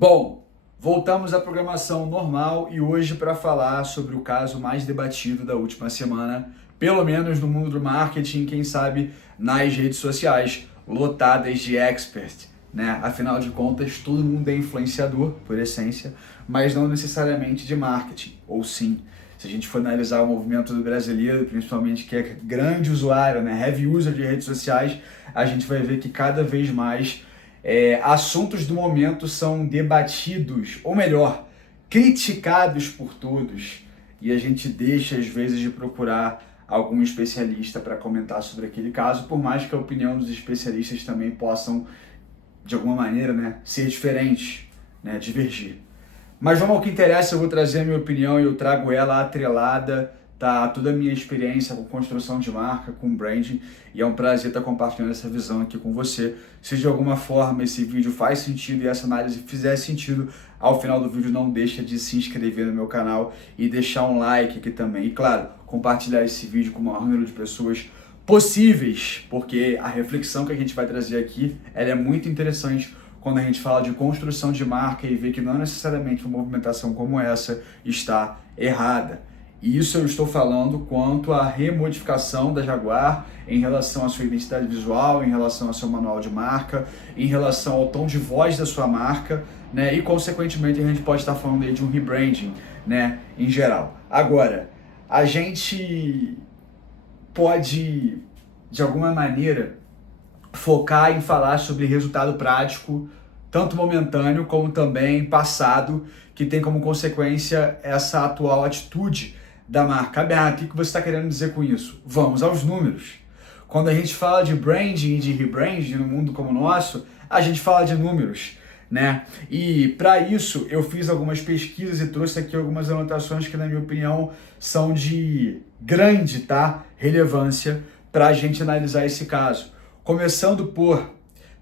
Bom, voltamos à programação normal e hoje para falar sobre o caso mais debatido da última semana, pelo menos no mundo do marketing, quem sabe nas redes sociais, lotadas de expert, né? Afinal de contas, todo mundo é influenciador, por essência, mas não necessariamente de marketing, ou sim. Se a gente for analisar o movimento do brasileiro, principalmente que é grande usuário, né, heavy user de redes sociais, a gente vai ver que cada vez mais assuntos do momento são debatidos, ou melhor, criticados por todos, e a gente deixa às vezes de procurar algum especialista para comentar sobre aquele caso, por mais que a opinião dos especialistas também possam, de alguma maneira, né, ser diferentes, né, divergir. Mas vamos ao que interessa, eu vou trazer a minha opinião e eu trago ela atrelada, tá? Toda a minha experiência com construção de marca, com branding, e é um prazer estar compartilhando essa visão aqui com você. Se de alguma forma esse vídeo faz sentido e essa análise fizer sentido, ao final do vídeo não deixa de se inscrever no meu canal e deixar um like aqui também. E claro, compartilhar esse vídeo com o maior número de pessoas possíveis, porque a reflexão que a gente vai trazer aqui, ela é muito interessante quando a gente fala de construção de marca e vê que não necessariamente uma movimentação como essa está errada. E isso eu estou falando quanto à remodificação da Jaguar em relação à sua identidade visual, em relação ao seu manual de marca, em relação ao tom de voz da sua marca, né? E consequentemente a gente pode estar falando aí de um rebranding, né, em geral. Agora, a gente pode, de alguma maneira, focar em falar sobre resultado prático, tanto momentâneo como também passado, que tem como consequência essa atual atitude da marca. Aberto, o que você está querendo dizer com isso? Vamos aos números. Quando a gente fala de branding e de rebranding no mundo como o nosso, a gente fala de números, né? E para isso eu fiz algumas pesquisas e trouxe aqui algumas anotações que, na minha opinião, são de grande, tá, relevância para a gente analisar esse caso. Começando por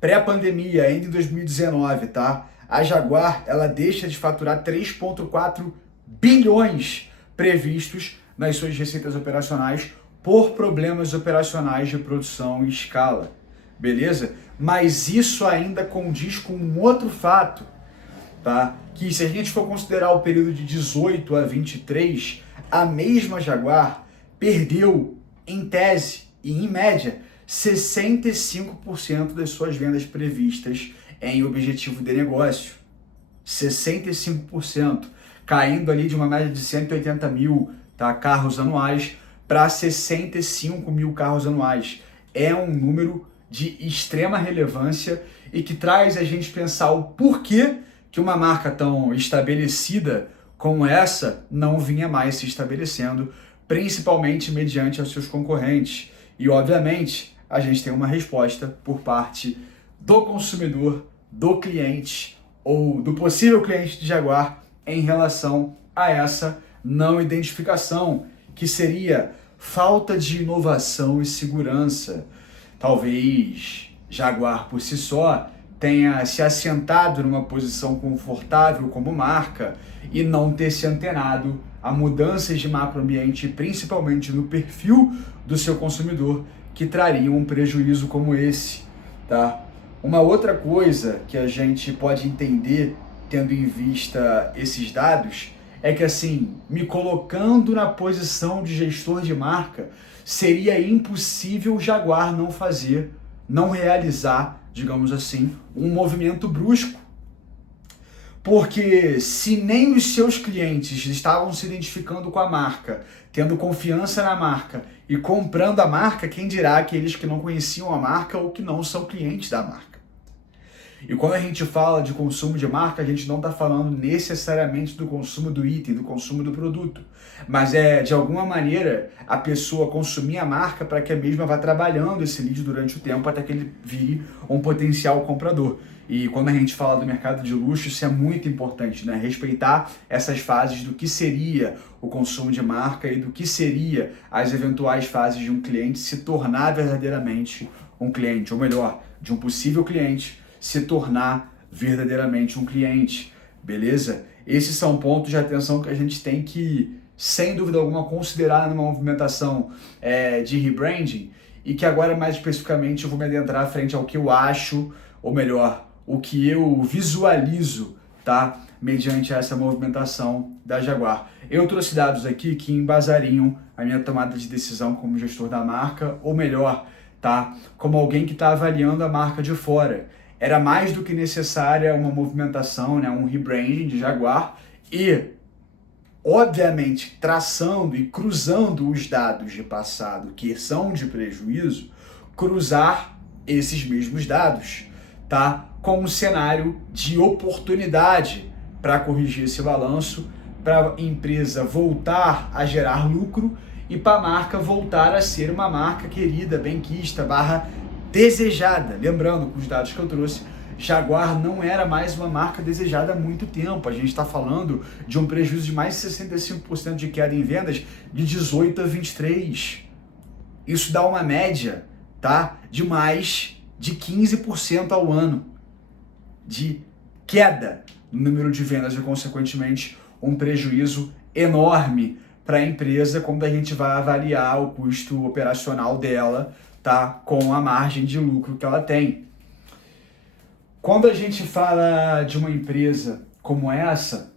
pré-pandemia, ainda em 2019, tá? A Jaguar, ela deixa de faturar 3,4 bilhões previstos nas suas receitas operacionais por problemas operacionais de produção em escala, beleza? Mas isso ainda condiz com um outro fato, tá? Que se a gente for considerar o período de 18 a 23, a mesma Jaguar perdeu, em tese e em média, 65% das suas vendas previstas em objetivo de negócio. 65%, caindo ali de uma média de 180 mil, tá, carros anuais para 65 mil carros anuais. É um número de extrema relevância e que traz a gente pensar o porquê que uma marca tão estabelecida como essa não vinha mais se estabelecendo, principalmente mediante aos seus concorrentes. E, obviamente, a gente tem uma resposta por parte do consumidor, do cliente ou do possível cliente de Jaguar em relação a essa não identificação, que seria falta de inovação e segurança. Talvez Jaguar por si só tenha se assentado numa posição confortável como marca e não ter se antenado a mudanças de macroambiente, principalmente no perfil do seu consumidor, que trariam um prejuízo como esse, tá? Uma outra coisa que a gente pode entender, tendo em vista esses dados, é que, assim, me colocando na posição de gestor de marca, seria impossível o Jaguar não fazer, não realizar, digamos assim, um movimento brusco. Porque se nem os seus clientes estavam se identificando com a marca, tendo confiança na marca e comprando a marca, quem dirá aqueles que não conheciam a marca ou que não são clientes da marca. E quando a gente fala de consumo de marca, a gente não está falando necessariamente do consumo do item, do consumo do produto, mas é, de alguma maneira, a pessoa consumir a marca para que a mesma vá trabalhando esse lead durante o tempo até que ele vire um potencial comprador. E quando a gente fala do mercado de luxo, isso é muito importante, né? Respeitar essas fases do que seria o consumo de marca e do que seria as eventuais fases de um cliente se tornar verdadeiramente um cliente, ou melhor, de um possível cliente se tornar verdadeiramente um cliente, beleza? Esses são pontos de atenção que a gente tem que, sem dúvida alguma, considerar numa movimentação de rebranding, e que agora, mais especificamente, eu vou me adentrar frente ao que eu acho, ou melhor, o que eu visualizo tá? Mediante essa movimentação da Jaguar. Eu trouxe dados aqui que embasariam a minha tomada de decisão como gestor da marca, ou melhor, tá? Como alguém que está avaliando a marca de fora. Era mais do que necessária uma movimentação, né? Um rebranding de Jaguar e, obviamente, traçando e cruzando os dados de passado que são de prejuízo, cruzar esses mesmos dados, tá? Com um cenário de oportunidade para corrigir esse balanço, para a empresa voltar a gerar lucro e para a marca voltar a ser uma marca querida, benquista, desejada. Lembrando, com os dados que eu trouxe, Jaguar não era mais uma marca desejada há muito tempo. A gente está falando de um prejuízo de mais de 65% de queda em vendas de 18 a 23. Isso dá uma média, tá, de mais de 15% ao ano de queda no número de vendas e, consequentemente, um prejuízo enorme para a empresa quando a gente vai avaliar o custo operacional dela, tá, com a margem de lucro que ela tem. Quando a gente fala de uma empresa como essa,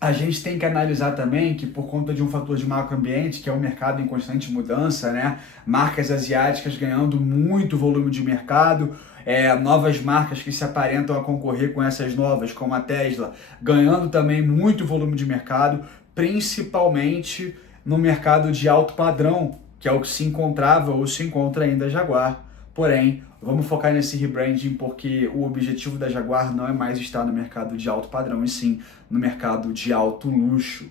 a gente tem que analisar também que, por conta de um fator de macroambiente, que é um mercado em constante mudança, né? Marcas asiáticas ganhando muito volume de mercado, novas marcas que se aparentam a concorrer com essas novas, como a Tesla, ganhando também muito volume de mercado, principalmente no mercado de alto padrão, que é o que se encontrava ou se encontra ainda a Jaguar. Porém, vamos focar nesse rebranding porque o objetivo da Jaguar não é mais estar no mercado de alto padrão, e sim no mercado de alto luxo,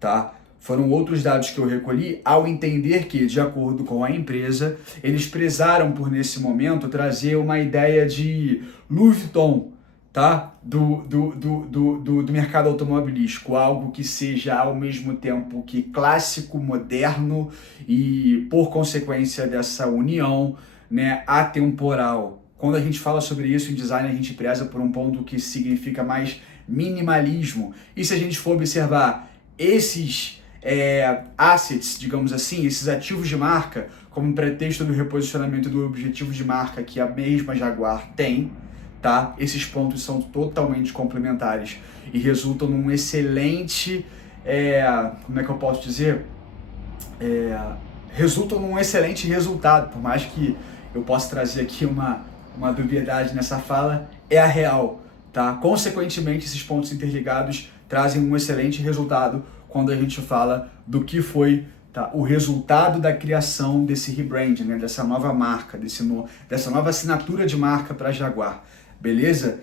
tá? Foram outros dados que eu recolhi ao entender que, de acordo com a empresa, eles prezaram por, nesse momento, trazer uma ideia de Louis Vuitton, tá? Do mercado automobilístico, algo que seja ao mesmo tempo que clássico, moderno e, por consequência dessa união, né, atemporal. Quando a gente fala sobre isso em design, a gente preza por um ponto que significa mais minimalismo. E se a gente for observar esses assets, digamos assim, esses ativos de marca, como pretexto do reposicionamento do objetivo de marca que a mesma Jaguar tem, tá? Esses pontos são totalmente complementares e resultam num excelente, como é que eu posso dizer? Resultam num excelente resultado, por mais que eu possa trazer aqui uma dubiedade nessa fala, é a real, tá? Consequentemente, esses pontos interligados trazem um excelente resultado quando a gente fala do que foi, tá, o resultado da criação desse rebrand, né, dessa nova marca, dessa nova assinatura de marca para Jaguar, beleza?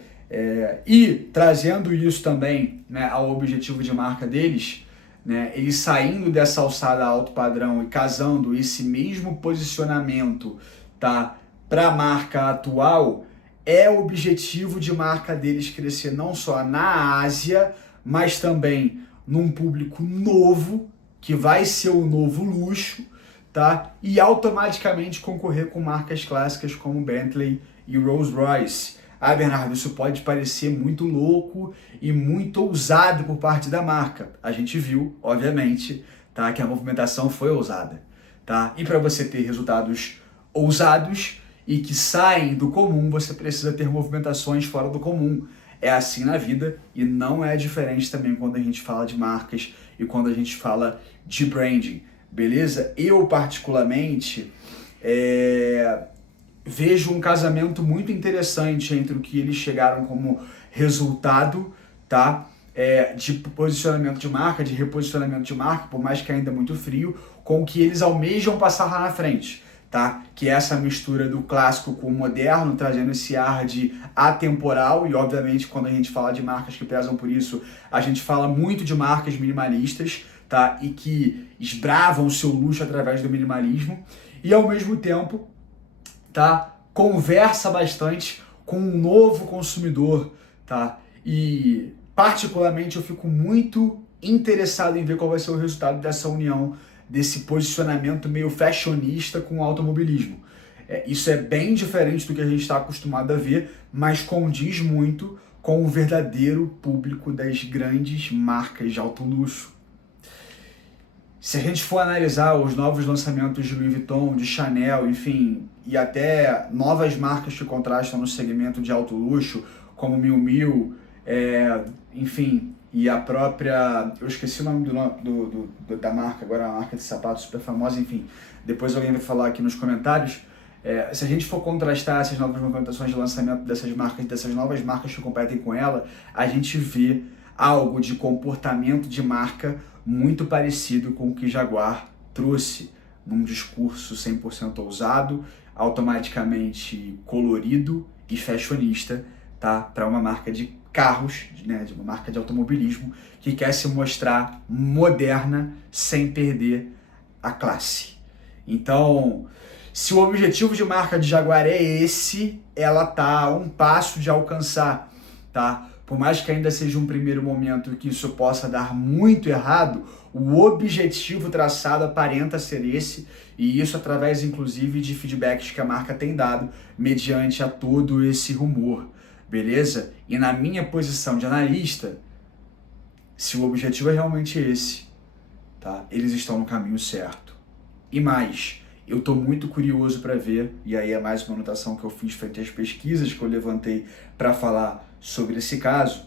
E trazendo isso também, né, ao objetivo de marca deles, né, eles saindo dessa alçada alto padrão e casando esse mesmo posicionamento, tá, para a marca atual, é o objetivo de marca deles crescer não só na Ásia, mas também num público novo, que vai ser o novo luxo, tá? E automaticamente concorrer com marcas clássicas como Bentley e Rolls-Royce. Ah, Bernardo, isso pode parecer muito louco e muito ousado por parte da marca. A gente viu, obviamente, tá, que a movimentação foi ousada, tá? E para você ter resultados ousados e que saem do comum, você precisa ter movimentações fora do comum. É assim na vida e não é diferente também quando a gente fala de marcas e quando a gente fala de branding, beleza? Eu, particularmente, vejo um casamento muito interessante entre o que eles chegaram como resultado, tá? De posicionamento de marca, de reposicionamento de marca, por mais que ainda é muito frio, com o que eles almejam passar lá na frente, tá? Que é essa mistura do clássico com o moderno, trazendo esse ar de atemporal, e obviamente quando a gente fala de marcas que prezam por isso, a gente fala muito de marcas minimalistas, tá? E que esbravam o seu luxo através do minimalismo, e ao mesmo tempo, tá, conversa bastante com um novo consumidor, tá? E particularmente eu fico muito interessado em ver qual vai ser o resultado dessa união, desse posicionamento meio fashionista com o automobilismo. Isso é bem diferente do que a gente está acostumado a ver, mas condiz muito com o verdadeiro público das grandes marcas de alto luxo. Se a gente for analisar os novos lançamentos de Louis Vuitton, de Chanel, enfim, e até novas marcas que contrastam no segmento de alto luxo, como Miu Miu, enfim, e a própria, eu esqueci o nome da marca, agora é uma marca de sapato super famosa, enfim, depois alguém vai falar aqui nos comentários. Se a gente for contrastar essas novas movimentações de lançamento dessas novas marcas que competem com ela, a gente vê algo de comportamento de marca muito parecido com o que Jaguar trouxe, num discurso 100% ousado, automaticamente colorido e fashionista, tá? Para uma marca de carros, né? De uma marca de automobilismo que quer se mostrar moderna sem perder a classe. Então, se o objetivo de marca de Jaguar é esse, ela tá a um passo de alcançar, tá? Por mais que ainda seja um primeiro momento que isso possa dar muito errado, o objetivo traçado aparenta ser esse, e isso através, inclusive, de feedbacks que a marca tem dado mediante a todo esse rumor, beleza? E na minha posição de analista, se o objetivo é realmente esse, tá? Eles estão no caminho certo. E mais, eu estou muito curioso para ver, e aí é mais uma anotação que eu fiz frente às pesquisas que eu levantei para falar sobre esse caso,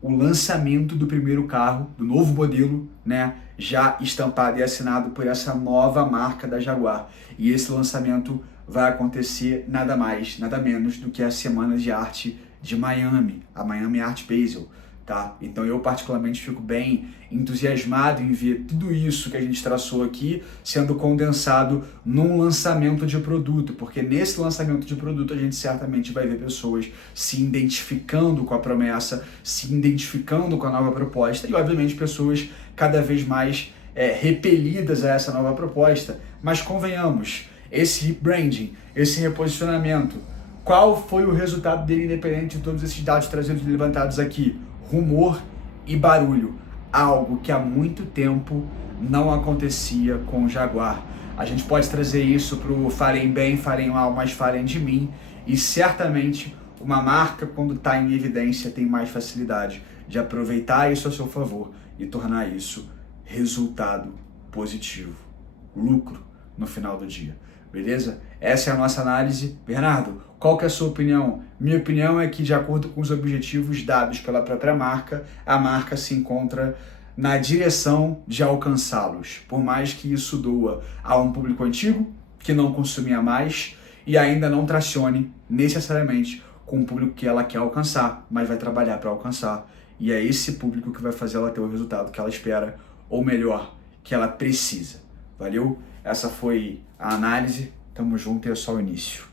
o lançamento do primeiro carro, do novo modelo, né, já estampado e assinado por essa nova marca da Jaguar. E esse lançamento vai acontecer nada mais, nada menos do que a Semana de Arte de Miami, a Miami Art Basel. Tá? Então eu particularmente fico bem entusiasmado em ver tudo isso que a gente traçou aqui sendo condensado num lançamento de produto, porque nesse lançamento de produto a gente certamente vai ver pessoas se identificando com a promessa, se identificando com a nova proposta e obviamente pessoas cada vez mais repelidas a essa nova proposta. Mas convenhamos, esse rebranding, esse reposicionamento, qual foi o resultado dele independente de todos esses dados trazidos e levantados aqui? Rumor e barulho, algo que há muito tempo não acontecia com o Jaguar. A gente pode trazer isso para o farem bem, farem mal, mas farem de mim, e certamente uma marca, quando está em evidência, tem mais facilidade de aproveitar isso a seu favor e tornar isso resultado positivo, lucro no final do dia. Beleza? Essa é a nossa análise. Bernardo, qual que é a sua opinião? Minha opinião é que, de acordo com os objetivos dados pela própria marca, a marca se encontra na direção de alcançá-los. Por mais que isso doa a um público antigo, que não consumia mais, e ainda não tracione necessariamente com o público que ela quer alcançar, mas vai trabalhar para alcançar. E é esse público que vai fazer ela ter o resultado que ela espera, ou melhor, que ela precisa. Valeu? Essa foi a análise. Tamo junto e é só o início.